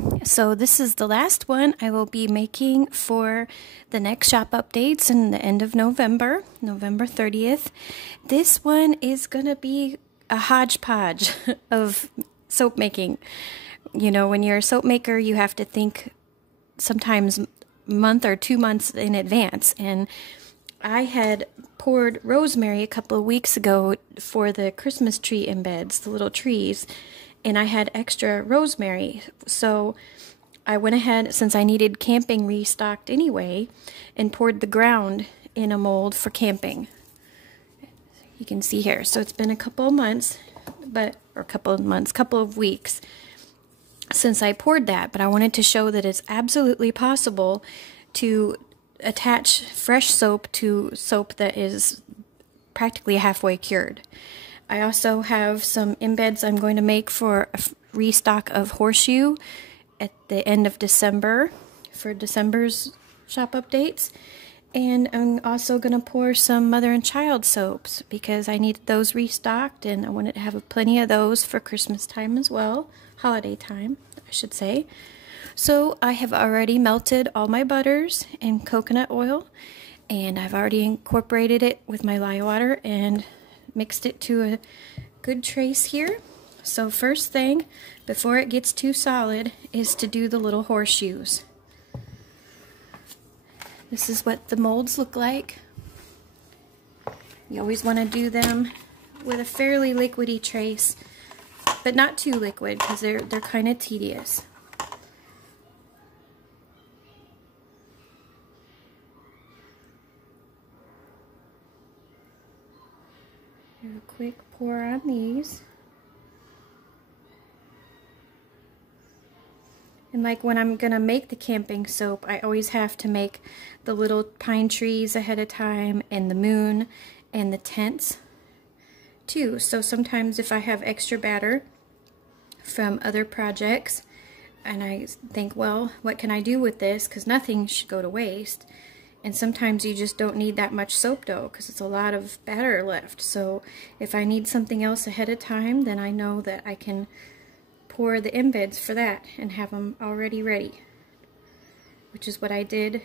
video. So this is the last one I will be making for the next shop updates in the end of November, November 30th. This one is gonna be a hodgepodge of soap making. You know, when you're a soap maker, you have to think sometimes a month or 2 months in advance. And I had poured rosemary a couple of weeks ago for the Christmas tree embeds, the little trees, and I had extra rosemary. So I went ahead, since I needed camping restocked anyway, and poured the ground in a mold for camping. You can see here. So it's been a couple of months, couple of weeks since I poured that, but I wanted to show that it's absolutely possible to attach fresh soap to soap that is practically halfway cured. I also have some embeds I'm going to make for a restock of Horseshoe at the end of December for December's shop updates. And I'm also going to pour some mother and child soaps because I needed those restocked, and I wanted to have plenty of those for Christmas time as well, holiday time, I should say. So I have already melted all my butters and coconut oil, and I've already incorporated it with my lye water and mixed it to a good trace here. So first thing, before it gets too solid, is to do the little horseshoes. This is what the molds look like. You always want to do them with a fairly liquidy trace, but not too liquid because they're kind of tedious. Do a quick pour on these. And like when I'm gonna make the camping soap, I always have to make the little pine trees ahead of time, and the moon, and the tents too. So sometimes if I have extra batter from other projects, and I think, well, what can I do with this? Because nothing should go to waste. And sometimes you just don't need that much soap dough because it's a lot of batter left. So if I need something else ahead of time, then I know that I can pour the embeds for that and have them already ready. Which is what I did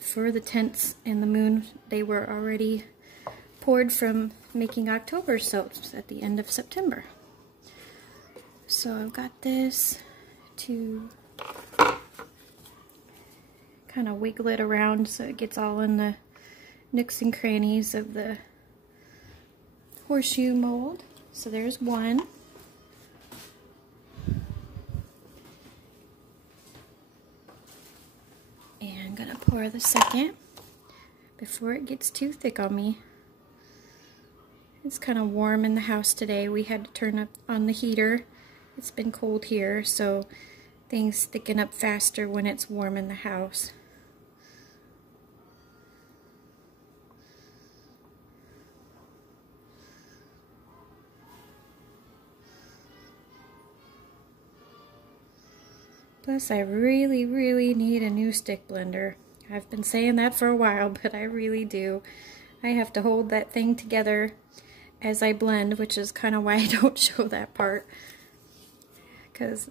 for the tents and the moon. They were already poured from making October soaps at the end of September. So I've got this to kind of wiggle it around so it gets all in the nooks and crannies of the horseshoe mold. So there's one. And I'm gonna pour the second before it gets too thick on me. It's kind of warm in the house today. We had to turn up on the heater. It's been cold here, so things thicken up faster when it's warm in the house. Plus, I really, really need a new stick blender. I've been saying that for a while, but I really do. I have to hold that thing together as I blend, which is kind of why I don't show that part. Because,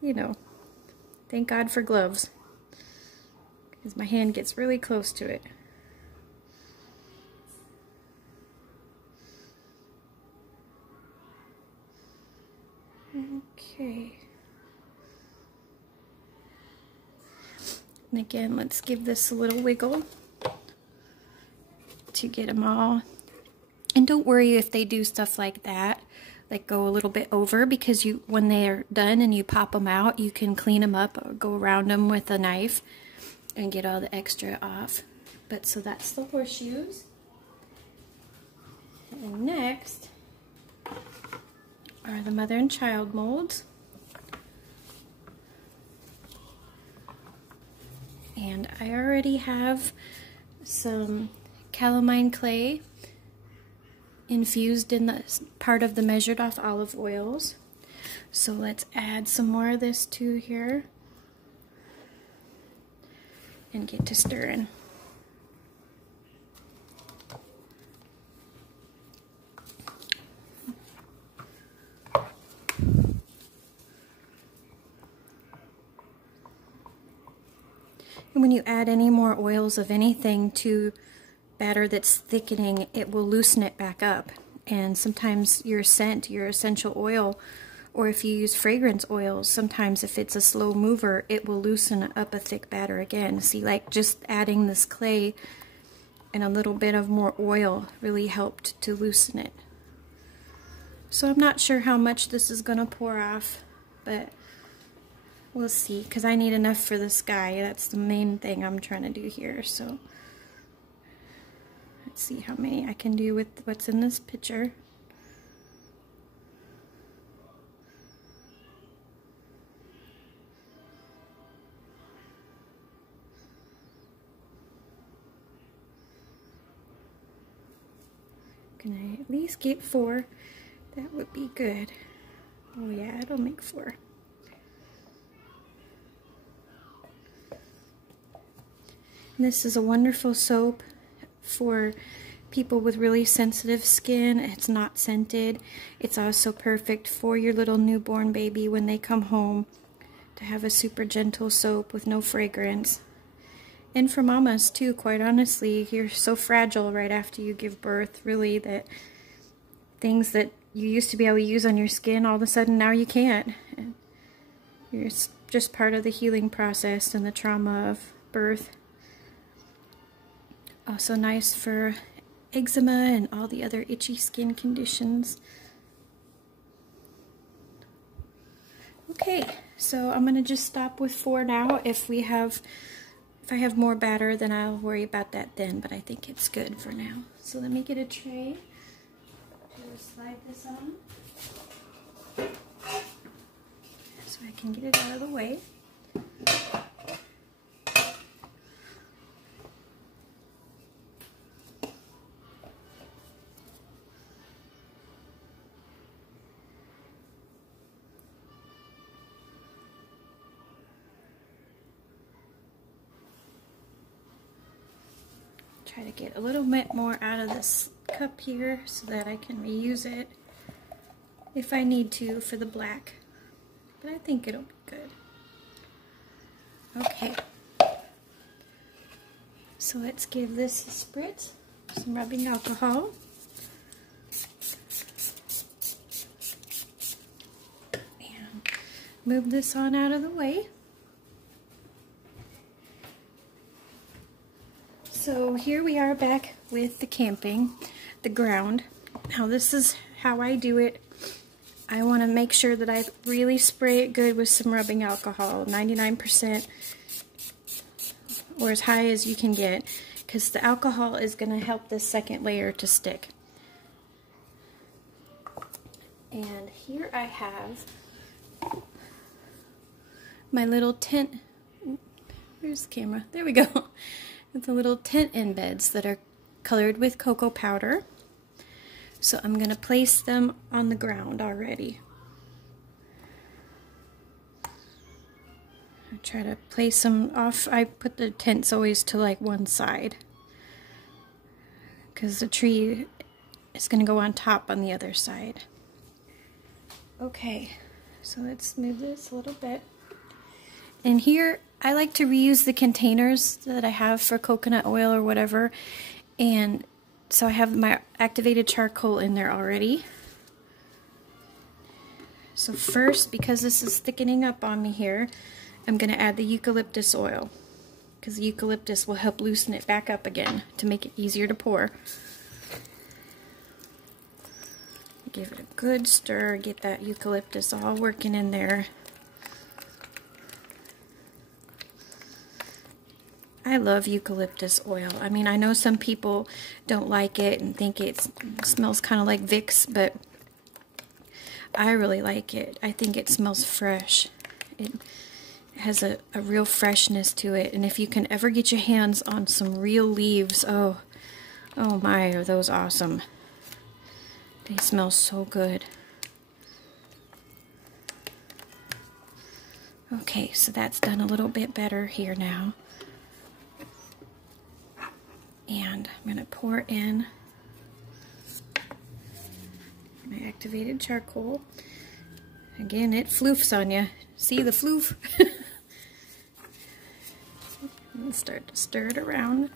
you know, thank God for gloves. Because my hand gets really close to it. Okay. And again, let's give this a little wiggle to get them all. And don't worry if they do stuff like that, like go a little bit over, because when they're done and you pop them out, you can clean them up or go around them with a knife and get all the extra off. But so that's the horseshoes. And next are the mother and child molds. And I already have some calamine clay infused in the part of the measured off olive oils. So let's add some more of this to here and get to stirring. And when you add any more oils of anything to batter that's thickening, it will loosen it back up. And sometimes your scent, your essential oil, or if you use fragrance oils, sometimes if it's a slow mover, it will loosen up a thick batter again. See, like just adding this clay and a little bit of more oil really helped to loosen it. So I'm not sure how much this is going to pour off, but we'll see, because I need enough for this guy. That's the main thing I'm trying to do here. So let's see how many I can do with what's in this pitcher. Can I at least get 4? That would be good. Oh yeah, it'll make 4. And this is a wonderful soap for people with really sensitive skin. It's not scented. It's also perfect for your little newborn baby when they come home, to have a super gentle soap with no fragrance. And for mamas too, quite honestly. You're so fragile right after you give birth, really, that things that you used to be able to use on your skin, all of a sudden now you can't. And it's just part of the healing process and the trauma of birth. Also nice for eczema and all the other itchy skin conditions. Okay, so I'm gonna just stop with 4 now. If I have more batter, then I'll worry about that then, but I think it's good for now. So let me get a tray. Just slide this on so I can get it out of the way. Try to get a little bit more out of this cup here so that I can reuse it if I need to for the black, but I think it'll be good. Okay, so let's give this a spritz, some rubbing alcohol. And move this on out of the way. So here we are back with the camping, the ground. Now this is how I do it. I want to make sure that I really spray it good with some rubbing alcohol, 99% or as high as you can get, because the alcohol is going to help this second layer to stick. And here I have my little tent. Where's the camera? There we go. The little tent embeds that are colored with cocoa powder. So I'm going to place them on the ground already. I try to place them off. I put the tents always to like one side, because the tree is going to go on top on the other side. Okay, so let's move this a little bit. And here I like to reuse the containers that I have for coconut oil or whatever, and so I have my activated charcoal in there already. So first, because this is thickening up on me here, I'm going to add the eucalyptus oil, because the eucalyptus will help loosen it back up again to make it easier to pour. Give it a good stir, get that eucalyptus all working in there. I love eucalyptus oil. I mean, I know some people don't like it and think it smells kind of like Vicks, but I really like it. I think it smells fresh. It has a real freshness to it, and if you can ever get your hands on some real leaves, oh my, are those awesome. They smell so good. Okay, so that's done a little bit better here now. And I'm going to pour in my activated charcoal. Again, it floofs on you. See the floof? And start to stir it around.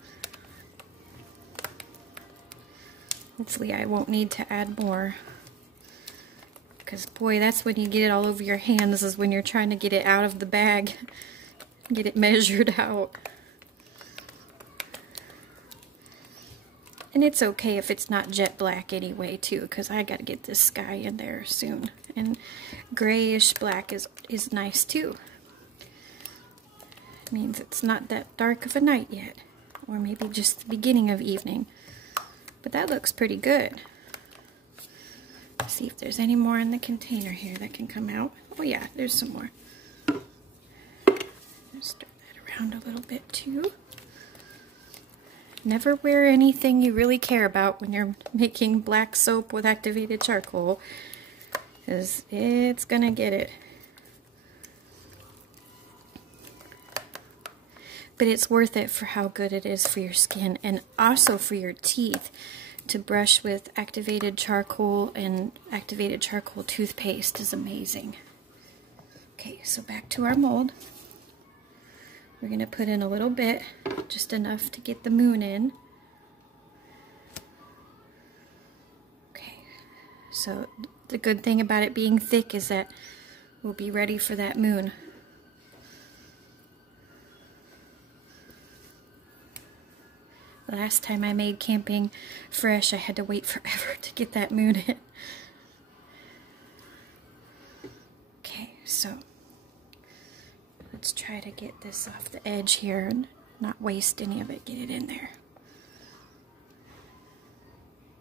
Hopefully I won't need to add more. Because boy, that's when you get it all over your hands, is when you're trying to get it out of the bag. Get it measured out. And it's okay if it's not jet black anyway too, because I gotta get this sky in there soon. And grayish black is nice too. It means it's not that dark of a night yet. Or maybe just the beginning of evening. But that looks pretty good. Let's see if there's any more in the container here that can come out. Oh yeah, there's some more. Stir that around a little bit too. Never wear anything you really care about when you're making black soap with activated charcoal, because it's gonna get it. But it's worth it for how good it is for your skin, and also for your teeth, to brush with activated charcoal, and activated charcoal toothpaste is amazing. Okay, so back to our mold. We're going to put in a little bit, just enough to get the moon in. Okay, so the good thing about it being thick is that we'll be ready for that moon. Last time I made camping fresh, I had to wait forever to get that moon in. Okay, so let's try to get this off the edge here and not waste any of it. Get it in there.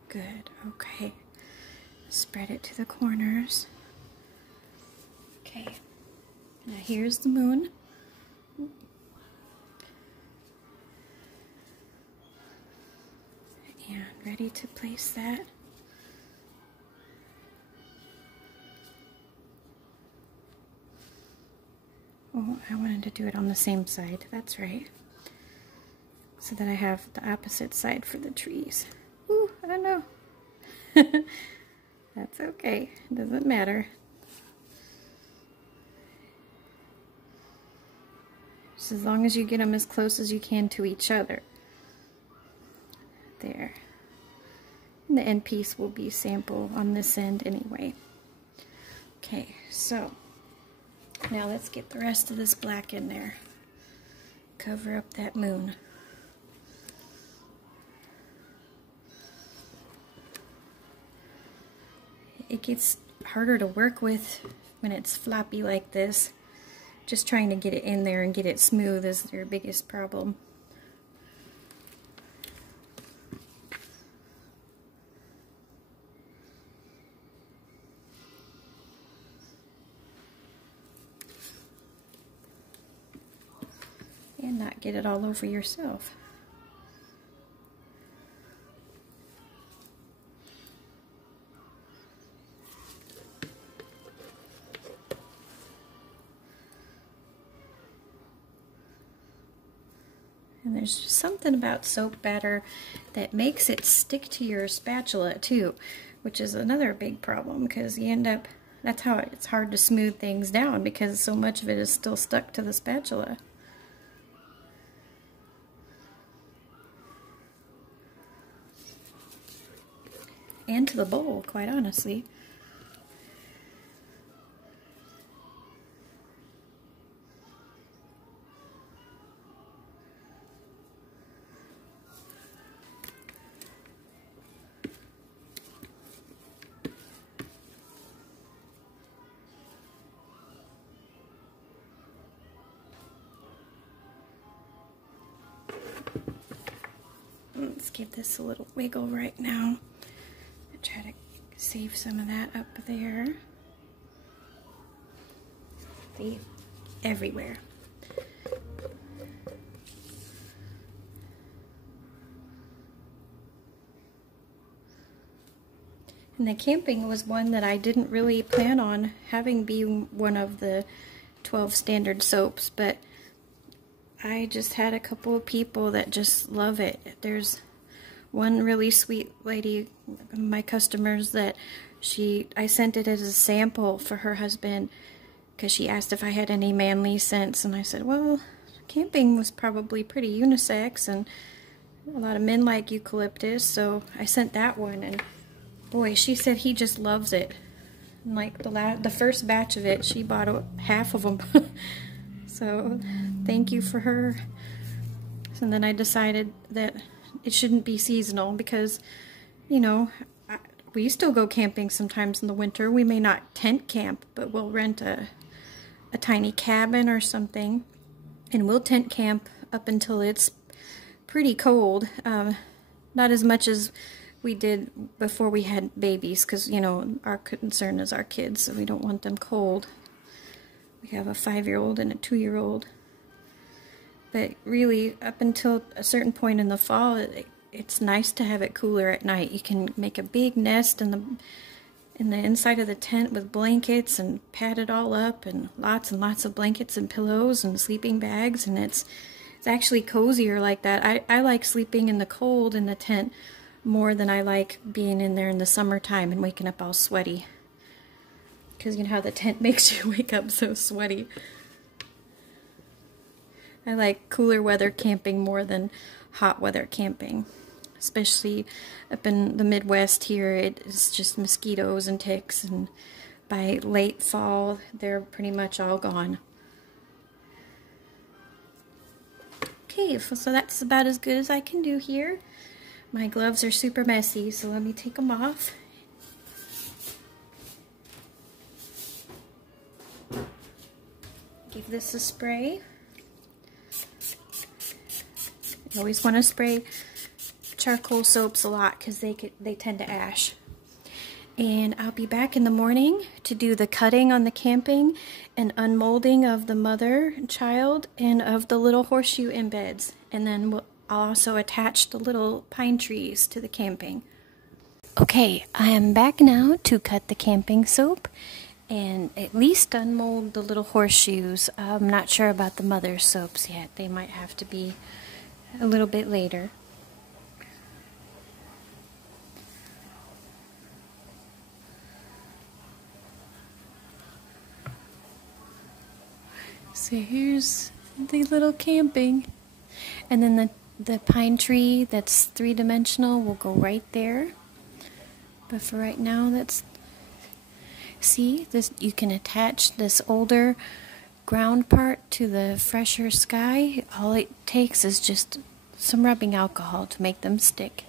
Good, okay. Spread it to the corners. Okay, now here's the moon. And ready to place that. Oh, I wanted to do it on the same side. That's right. So that I have the opposite side for the trees. Ooh, I don't know. That's okay. It doesn't matter. Just as long as you get them as close as you can to each other. There. And the end piece will be sample on this end anyway. Okay, so now let's get the rest of this black in there. Cover up that moon. It gets harder to work with when it's floppy like this. Just trying to get it in there and get it smooth is your biggest problem. And not get it all over yourself. And there's just something about soap batter that makes it stick to your spatula too, which is another big problem, because you end up, that's how it's hard to smooth things down, because so much of it is still stuck to the spatula. And to the bowl, quite honestly. Let's give this a little wiggle right now. Try to save some of that up there. See? Everywhere. And the camping was one that I didn't really plan on having be one of the 12 standard soaps, but I just had a couple of people that just love it. There's one really sweet lady, my customers, that I sent it as a sample for her husband because she asked if I had any manly scents, and I said, well, camping was probably pretty unisex, and a lot of men like eucalyptus, so I sent that one, and boy, she said he just loves it. And like the first batch of it, she bought half of them. So thank you for her. And then I decided that it shouldn't be seasonal because, you know, we still go camping sometimes in the winter. We may not tent camp, but we'll rent a tiny cabin or something, and we'll tent camp up until it's pretty cold. Not as much as we did before we had babies, because, you know, our concern is our kids, so we don't want them cold. We have a 5-year-old and a 2-year-old. But really, up until a certain point in the fall, it's nice to have it cooler at night. You can make a big nest in the inside of the tent with blankets and pad it all up, and lots of blankets and pillows and sleeping bags, and it's actually cozier like that. I like sleeping in the cold in the tent more than I like being in there in the summertime and waking up all sweaty. Because you know how the tent makes you wake up so sweaty. I like cooler weather camping more than hot weather camping. Especially up in the Midwest here, it is just mosquitoes and ticks, and by late fall, they're pretty much all gone. Okay, so that's about as good as I can do here. My gloves are super messy, so let me take them off. Give this a spray. You always want to spray charcoal soaps a lot because they tend to ash. And I'll be back in the morning to do the cutting on the camping and unmolding of the mother and child and of the little horseshoe embeds. And then I'll also attach the little pine trees to the camping. Okay, I am back now to cut the camping soap and at least unmold the little horseshoes. I'm not sure about the mother soaps yet. They might have to be a little bit later. So here's the little camping, and then the pine tree that's 3-dimensional will go right there. But for right now, see this, you can attach this older ground part to the fresher sky. All it takes is just some rubbing alcohol to make them stick.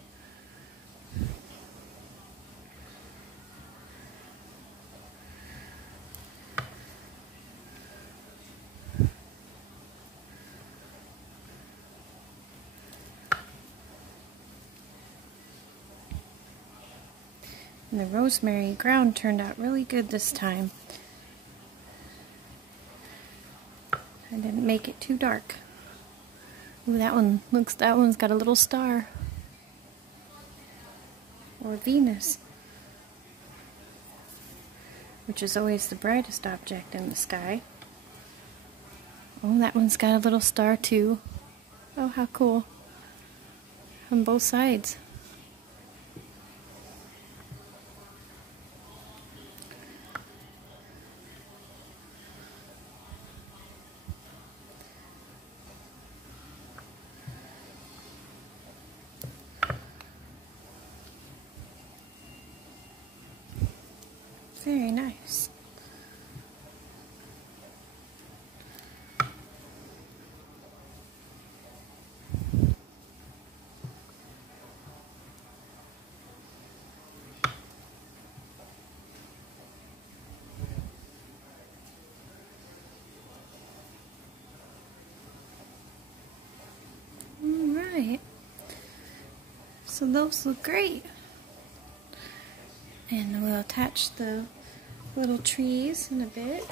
And the rosemary ground turned out really good this time. I didn't make it too dark. Ooh, that one's got a little star. Or Venus. Which is always the brightest object in the sky. Oh, that one's got a little star too. Oh, how cool. On both sides. Very nice. All right. So those look great. And we'll attach the little trees in a bit.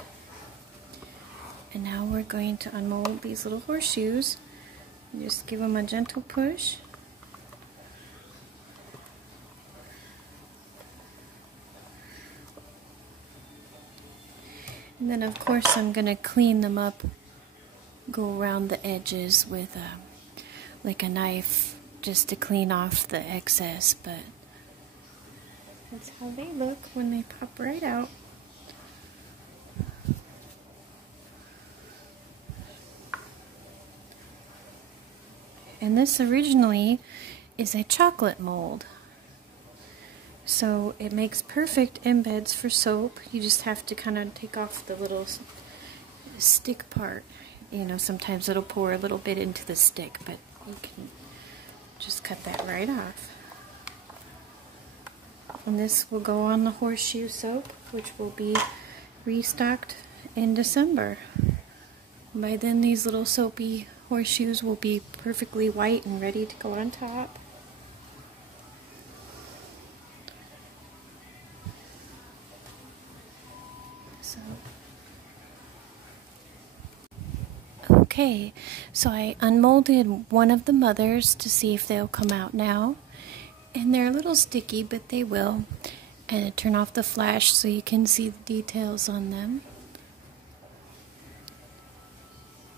And now we're going to unmold these little horseshoes. Just give them a gentle push. And then of course I'm going to clean them up, go around the edges with like a knife just to clean off the excess, but that's how they look when they pop right out. And this originally is a chocolate mold. So it makes perfect embeds for soap. You just have to kind of take off the little stick part. You know, sometimes it'll pour a little bit into the stick, but you can just cut that right off. And this will go on the horseshoe soap, which will be restocked in December. By then these little soapy horseshoes will be perfectly white and ready to go on top. Okay, so I unmolded one of the mothers to see if they'll come out now. And they're a little sticky, but they will. And I turn off the flash so you can see the details on them.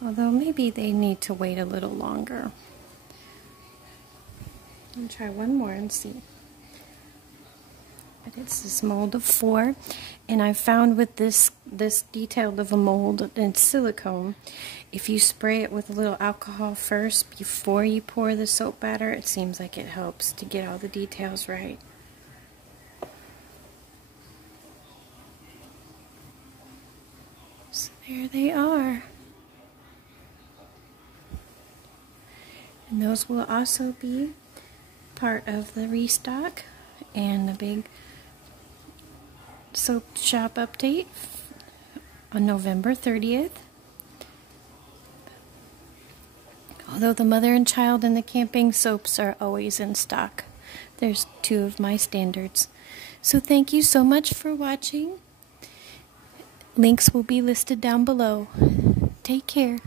Although maybe they need to wait a little longer. I'll try one more and see. But it's this mold of 4, and I found with this detailed of a mold and silicone, if you spray it with a little alcohol first before you pour the soap batter, it seems like it helps to get all the details right. So there they are. And those will also be part of the restock and the big soap shop update on November 30th. Although the mother and child and the camping soaps are always in stock. There's 2 of my standards. So thank you so much for watching. Links will be listed down below. Take care.